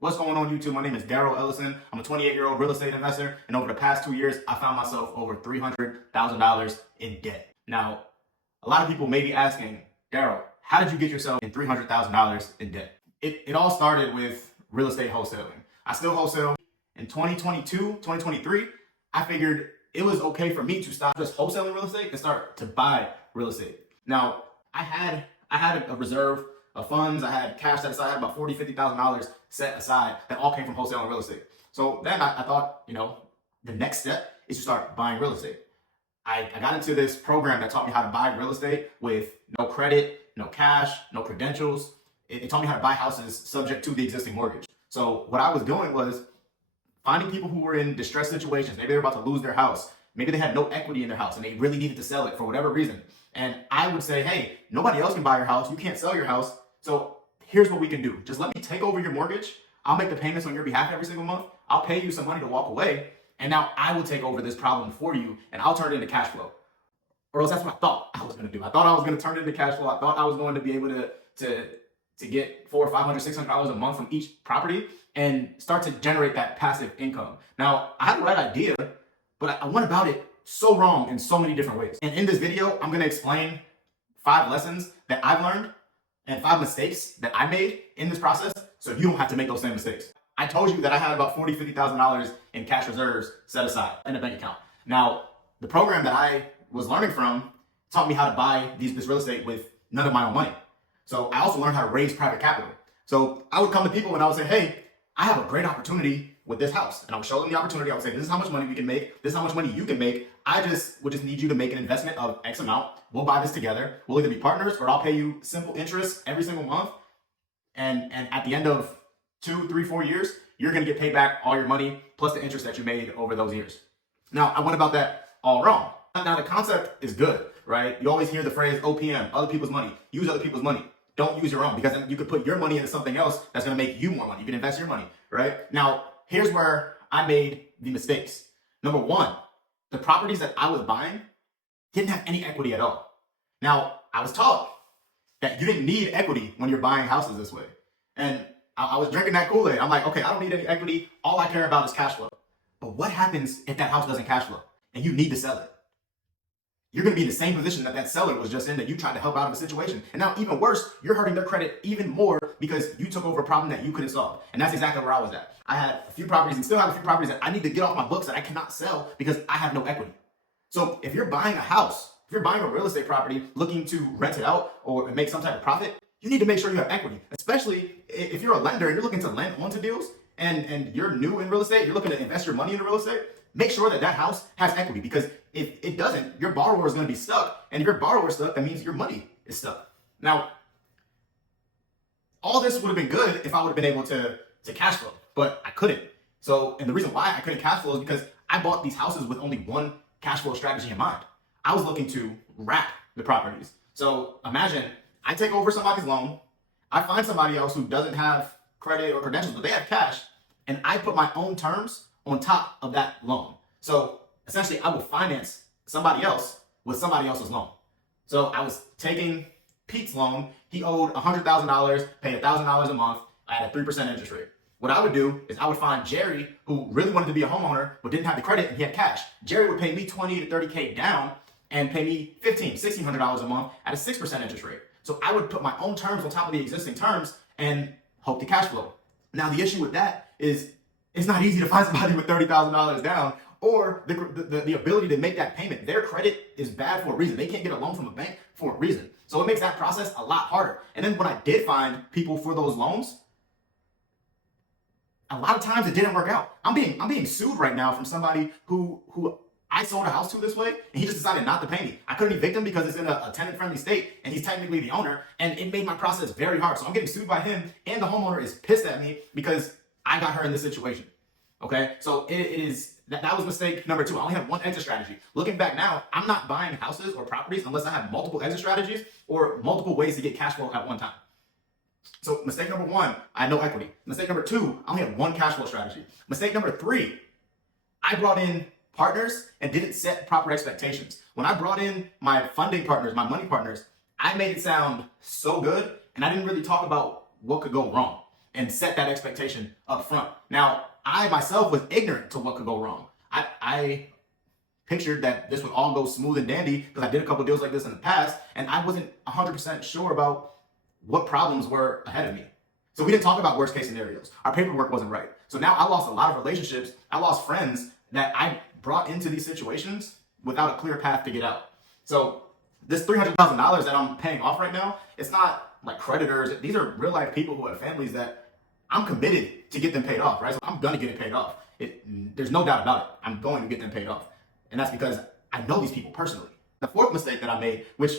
What's going on YouTube? My name is Daryl Ellison. I'm a 28-year-old real estate investor, and over the past 2 years, I found myself over $300,000 in debt. Now, a lot of people may be asking, Daryl, how did you get yourself in $300,000 in debt? It all started with real estate wholesaling. I still wholesale. In 2022, 2023, I figured it was okay for me to stop just wholesaling real estate and start to buy real estate. Now, I had a reserve of funds. I had cash set aside. I had about $40,000, $50,000 set aside that all came from wholesaling real estate. So then I thought, the next step is to start buying real estate. I got into this program that taught me how to buy real estate with no credit, no cash, no credentials. It taught me how to buy houses subject to the existing mortgage. So what I was doing was finding people who were in distressed situations. Maybe they were about to lose their house. Maybe they had no equity in their house and they really needed to sell it for whatever reason. And I would say, hey, nobody else can buy your house. You can't sell your house. So here's what we can do. Just let me take over your mortgage. I'll make the payments on your behalf every single month. I'll pay you some money to walk away. And now I will take over this problem for you and I'll turn it into cash flow. Or else that's what I thought I was going to do. I thought I was going to turn it into cash flow. I thought I was going to be able to get $400 or $500, $600 a month from each property and start to generate that passive income. Now, I had the right idea, but I went about it so wrong in so many different ways. And in this video, I'm going to explain 5 lessons that I've learned and 5 mistakes that I made in this process so you don't have to make those same mistakes. I told you that I had about $40,000, $50,000 in cash reserves set aside in a bank account. Now, the program that I was learning from taught me how to buy this real estate with none of my own money. So I also learned how to raise private capital. So I would come to people and I would say, hey, I have a great opportunity with this house. And I would show them the opportunity. I would say, this is how much money we can make. This is how much money you can make. I would just need you to make an investment of X amount. We'll buy this together. We'll either be partners or I'll pay you simple interest every single month. And at the end of 2, 3, 4 years, you're going to get paid back all your money plus the interest that you made over those years. Now, I went about that all wrong. Now, the concept is good, right? You always hear the phrase OPM, other people's money. Use other people's money. Don't use your own, because then you could put your money into something else that's going to make you more money. You can invest your money, right? Now, here's where I made the mistakes. Number 1, the properties that I was buying didn't have any equity at all. Now, I was taught that you didn't need equity when you're buying houses this way. And I was drinking that Kool-Aid. I'm like, okay, I don't need any equity. All I care about is cash flow. But what happens if that house doesn't cash flow and you need to sell it? You're going to be in the same position that seller was just in, that you tried to help out of a situation. And now, even worse, you're hurting their credit even more because you took over a problem that you couldn't solve. And that's exactly where I was at. I had a few properties and still have a few properties that I need to get off my books that I cannot sell because I have no equity. So if you're buying a house, if you're buying a real estate property looking to rent it out or make some type of profit, you need to make sure you have equity, especially if you're a lender and you're looking to lend onto deals and you're new in real estate, you're looking to invest your money into real estate. Make sure that house has equity, because if it doesn't, your borrower is going to be stuck. And if your borrower is stuck, that means your money is stuck. Now, all this would have been good if I would have been able to cash flow, but I couldn't. So, and the reason why I couldn't cash flow is because I bought these houses with only one cash flow strategy in mind. I was looking to wrap the properties. So imagine I take over somebody's loan. I find somebody else who doesn't have credit or credentials, but they have cash, and I put my own terms on top of that loan. So essentially, I would finance somebody else with somebody else's loan. So I was taking Pete's loan. He owed $100,000, paid $1,000 a month at a 3% interest rate. What I would do is I would find Jerry, who really wanted to be a homeowner but didn't have the credit and he had cash. Jerry would pay me $20,000 to $30,000 down and pay me $1,500, $1,600 a month at a 6% interest rate. So I would put my own terms on top of the existing terms and hope to cash flow. Now, the issue with that is it's not easy to find somebody with $30,000 down or the ability to make that payment. Their credit is bad for a reason. They can't get a loan from a bank for a reason. So it makes that process a lot harder. And then when I did find people for those loans, a lot of times it didn't work out. I'm being sued right now from somebody who I sold a house to this way, and he just decided not to pay me. I couldn't evict him because it's in a tenant-friendly state, and he's technically the owner, and it made my process very hard. So I'm getting sued by him, and the homeowner is pissed at me because I got her in this situation. Okay, so that was mistake number 2. I only had one exit strategy. Looking back now, I'm not buying houses or properties unless I have multiple exit strategies or multiple ways to get cash flow at one time. So mistake number 1, I had no equity. Mistake number 2, I only had one cash flow strategy. Mistake number 3, I brought in partners and didn't set proper expectations. When I brought in my funding partners, my money partners, I made it sound so good, and I didn't really talk about what could go wrong. and set that expectation up front. Now, I myself was ignorant to what could go wrong. I pictured that this would all go smooth and dandy because I did a couple deals like this in the past, and I wasn't 100% sure about what problems were ahead of me. So we didn't talk about worst case scenarios. Our paperwork wasn't right. So now I lost a lot of relationships. I lost friends that I brought into these situations without a clear path to get out. So this $300,000 that I'm paying off right now, it's not like creditors. These are real life people who have families that I'm committed to get them paid off, right? So I'm gonna get it paid off. There's no doubt about it. I'm going to get them paid off. And that's because I know these people personally. The fourth mistake that I made, which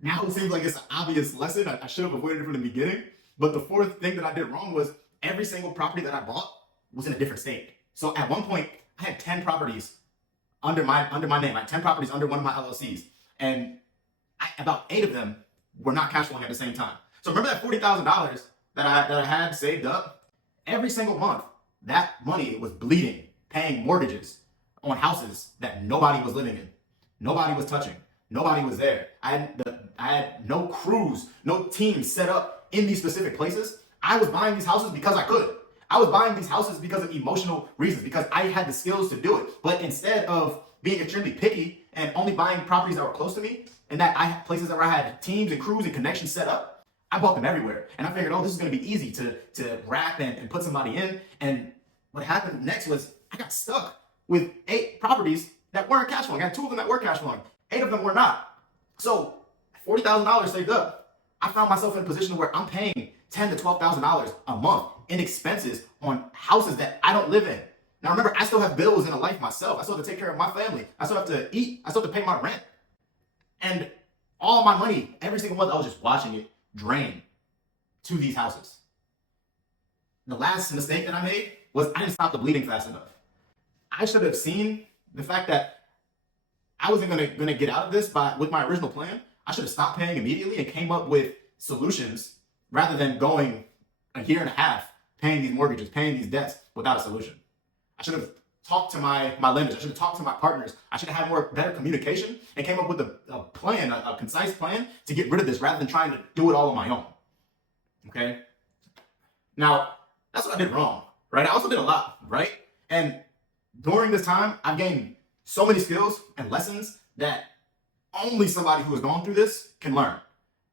now it seems like it's an obvious lesson, I should have avoided it from the beginning. But the fourth thing that I did wrong was every single property that I bought was in a different state. So at one point, I had 10 properties under my name. I had 10 properties under one of my LLCs. And about 8 of them were not cash flowing at the same time. So remember that $40,000 that I had saved up? Every single month, that money was bleeding, paying mortgages on houses that nobody was living in. Nobody was touching. Nobody was there. I had no crews, no teams set up in these specific places. I was buying these houses because I could. I was buying these houses because of emotional reasons, because I had the skills to do it. But instead of being extremely picky and only buying properties that were close to me and that I had places where I had teams and crews and connections set up, I bought them everywhere. And I figured, oh, this is going to be easy to wrap and put somebody in. And what happened next was I got stuck with 8 properties that weren't cash flowing. I had 2 of them that were cash flowing. 8 of them were not. So $40,000 saved up. I found myself in a position where I'm paying $10,000 to $12,000 a month in expenses on houses that I don't live in. Now remember, I still have bills and a life myself. I still have to take care of my family. I still have to eat. I still have to pay my rent. And all my money, every single month, I was just watching it drain to these houses. The last mistake that I made was I didn't stop the bleeding fast enough. I should have seen the fact that I wasn't gonna get out of this with my original plan. I should have stopped paying immediately and came up with solutions rather than going a year and a half paying these mortgages, paying these debts without a solution. I should have talked to my lenders. I should have talked to my partners. I should have had better communication and came up with a plan, a concise plan to get rid of this rather than trying to do it all on my own. Okay? Now, that's what I did wrong, right? I also did a lot, right? And during this time, I've gained so many skills and lessons that only somebody who has gone through this can learn.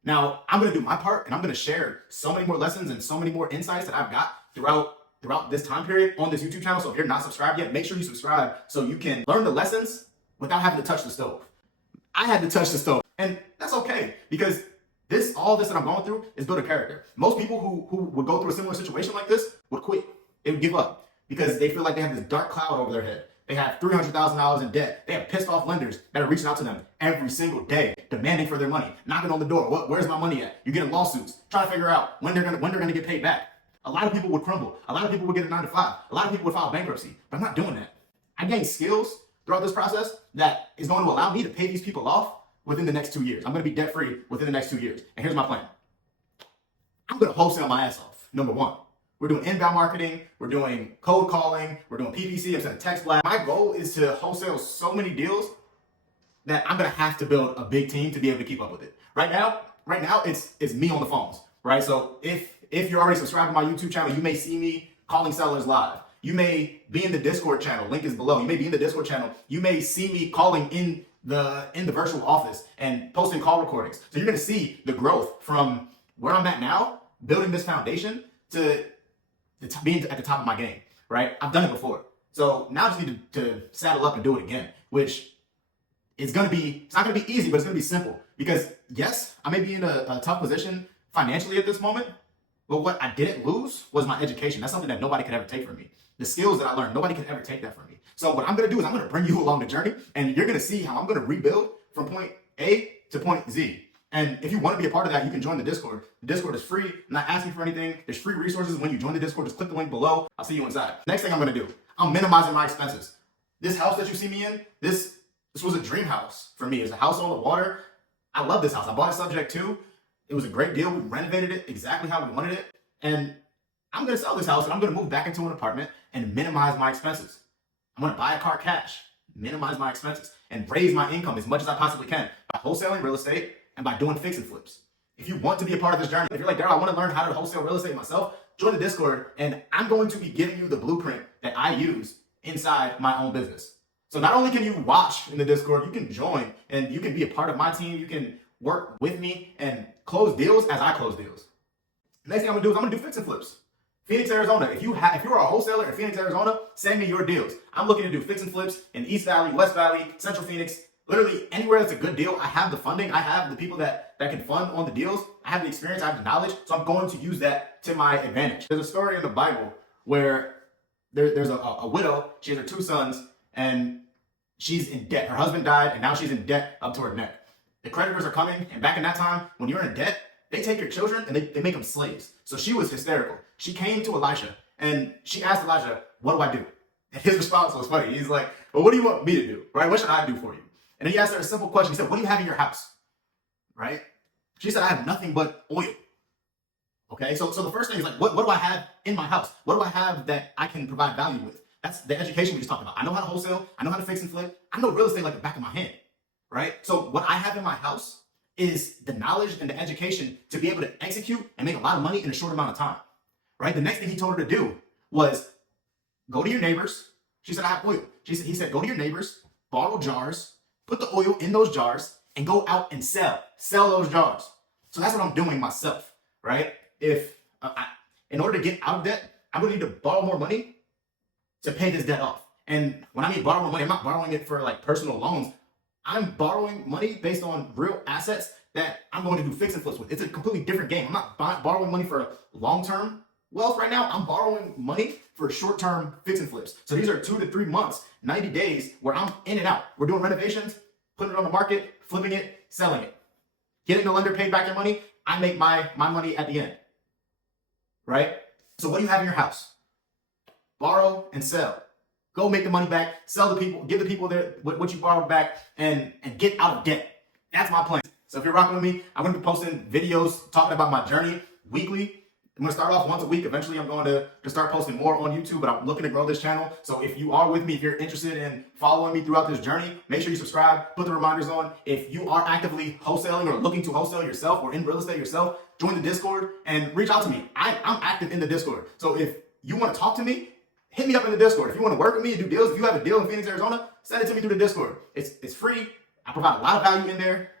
Now, I'm going to do my part, and I'm going to share so many more lessons and so many more insights that I've got throughout this time period on this YouTube channel. So if you're not subscribed yet, make sure you subscribe so you can learn the lessons without having to touch the stove. I had to touch the stove, and that's okay, because all this that I'm going through is build a character. Most people who would go through a similar situation like this would quit. They would give up because they feel like they have this dark cloud over their head. They have $300,000 in debt. They have pissed off lenders that are reaching out to them every single day, demanding for their money, knocking on the door. Where's my money at? You're getting lawsuits, trying to figure out when they're gonna get paid back. A lot of people would crumble. A lot of people would get a 9 to 5. A lot of people would file bankruptcy. But I'm not doing that. I gained skills throughout this process that is going to allow me to pay these people off within the next 2 years. I'm going to be debt free within the next 2 years. And here's my plan. I'm going to wholesale my ass off. Number 1. We're doing inbound marketing. We're doing cold calling. We're doing PPC. I'm sending text blast. My goal is to wholesale so many deals that I'm going to have to build a big team to be able to keep up with it. Right now, it's me on the phones, right? So if you're already subscribed to my YouTube channel, you may see me calling sellers live. You may be in the Discord channel. Link is below. You may be in the Discord channel. You may see me calling in the virtual office and posting call recordings. So you're going to see the growth from where I'm at now, building this foundation, to being at the top of my game, right? I've done it before. So now I just need to saddle up and do it again, which it's not going to be easy, but it's going to be simple. Because yes, I may be in a tough position financially at this moment, but what I didn't lose was my education. That's something that nobody could ever take from me. The skills that I learned, nobody could ever take that from me. So what I'm going to do is I'm going to bring you along the journey, and you're going to see how I'm going to rebuild from point A to point Z. And if you want to be a part of that, you can join the Discord. The Discord is free. I'm not asking for anything. There's free resources when you join the Discord. Just click the link below. I'll see you inside. Next thing I'm going to do, I'm minimizing my expenses. This house that you see me in, this was a dream house for me. It's a house on the water. I love this house. I bought it subject to. It was a great deal. We renovated it exactly how we wanted it. And I'm going to sell this house, and I'm going to move back into an apartment and minimize my expenses. I'm going to buy a car cash, minimize my expenses, and raise my income as much as I possibly can by wholesaling real estate and by doing fix and flips. If you want to be a part of this journey, if you're like, Daryl, I want to learn how to wholesale real estate myself, join the Discord, and I'm going to be giving you the blueprint that I use inside my own business. So not only can you watch in the Discord, you can join and you can be a part of my team. You can work with me and close deals as I close deals. Next thing I'm gonna do is I'm gonna do fix and flips. Phoenix, Arizona. If you are a wholesaler in Phoenix, Arizona, send me your deals. I'm looking to do fix and flips in East Valley, West Valley, Central Phoenix, literally anywhere that's a good deal. I have the funding. I have the people that can fund on the deals. I have the experience. I have the knowledge. So I'm going to use that to my advantage. There's a story in the Bible where there's a widow. She has her 2 sons and she's in debt. Her husband died and now she's in debt up to her neck. The creditors are coming, and back in that time, when you're in debt, they take your children and they make them slaves. So she was hysterical. She came to Elisha and she asked Elijah, what do I do? And his response was funny. He's like, well, what do you want me to do? Right? What should I do for you? And then he asked her a simple question. He said, what do you have in your house? Right? She said, I have nothing but oil. Okay, so the first thing is like, what do I have in my house? What do I have that I can provide value with? That's the education we just talked about. I know how to wholesale. I know how to fix and flip. I know real estate like the back of my hand, right? So what I have in my house is the knowledge and the education to be able to execute and make a lot of money in a short amount of time, right? The next thing he told her to do was go to your neighbors. She said, I have oil. He said, go to your neighbors, borrow jars, put the oil in those jars, and go out and sell those jars. So that's what I'm doing myself, right? If in order to get out of debt, I'm gonna need to borrow more money to pay this debt off. And when I mean borrow more money, I'm not borrowing it for like personal loans. I'm borrowing money based on real assets that I'm going to do fix and flips with. It's a completely different game. I'm not borrowing money for long-term wealth right now. I'm borrowing money for short-term fix and flips. So these are 2 to 3 months, 90 days where I'm in and out. We're doing renovations, putting it on the market, flipping it, selling it. Getting the lender paid back your money, I make my money at the end, right? So what do you have in your house? Borrow and sell. Go make the money back, sell the people, give the people what you borrowed back, and get out of debt. That's my plan. So if you're rocking with me, I'm going to be posting videos talking about my journey weekly. I'm going to start off once a week. Eventually, I'm going to start posting more on YouTube, but I'm looking to grow this channel. So if you are with me, if you're interested in following me throughout this journey, make sure you subscribe, put the reminders on. If you are actively wholesaling or looking to wholesale yourself or in real estate yourself, join the Discord and reach out to me. I'm active in the Discord. So if you want to talk to me, hit me up in the Discord. If you want to work with me and do deals, if you have a deal in Phoenix, Arizona, send it to me through the Discord. It's free. I provide a lot of value in there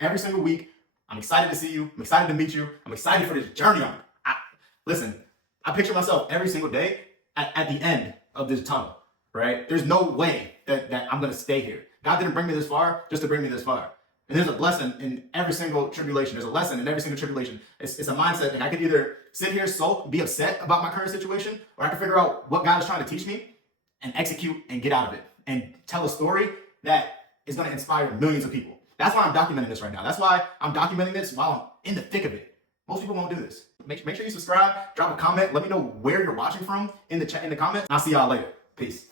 every single week. I'm excited to see you. I'm excited to meet you. I'm excited for this journey. Listen, I picture myself every single day at the end of this tunnel, right? There's no way that I'm going to stay here. God didn't bring me this far just to bring me this far. And there's a lesson in every single tribulation. There's a lesson in every single tribulation. It's a mindset that I could either sit here, sulk, be upset about my current situation, or I can figure out what God is trying to teach me and execute and get out of it and tell a story that is going to inspire millions of people. That's why I'm documenting this right now. That's why I'm documenting this while I'm in the thick of it. Most people won't do this. Make sure you subscribe, drop a comment, let me know where you're watching from in the chat, in the comments. I'll see y'all later. Peace.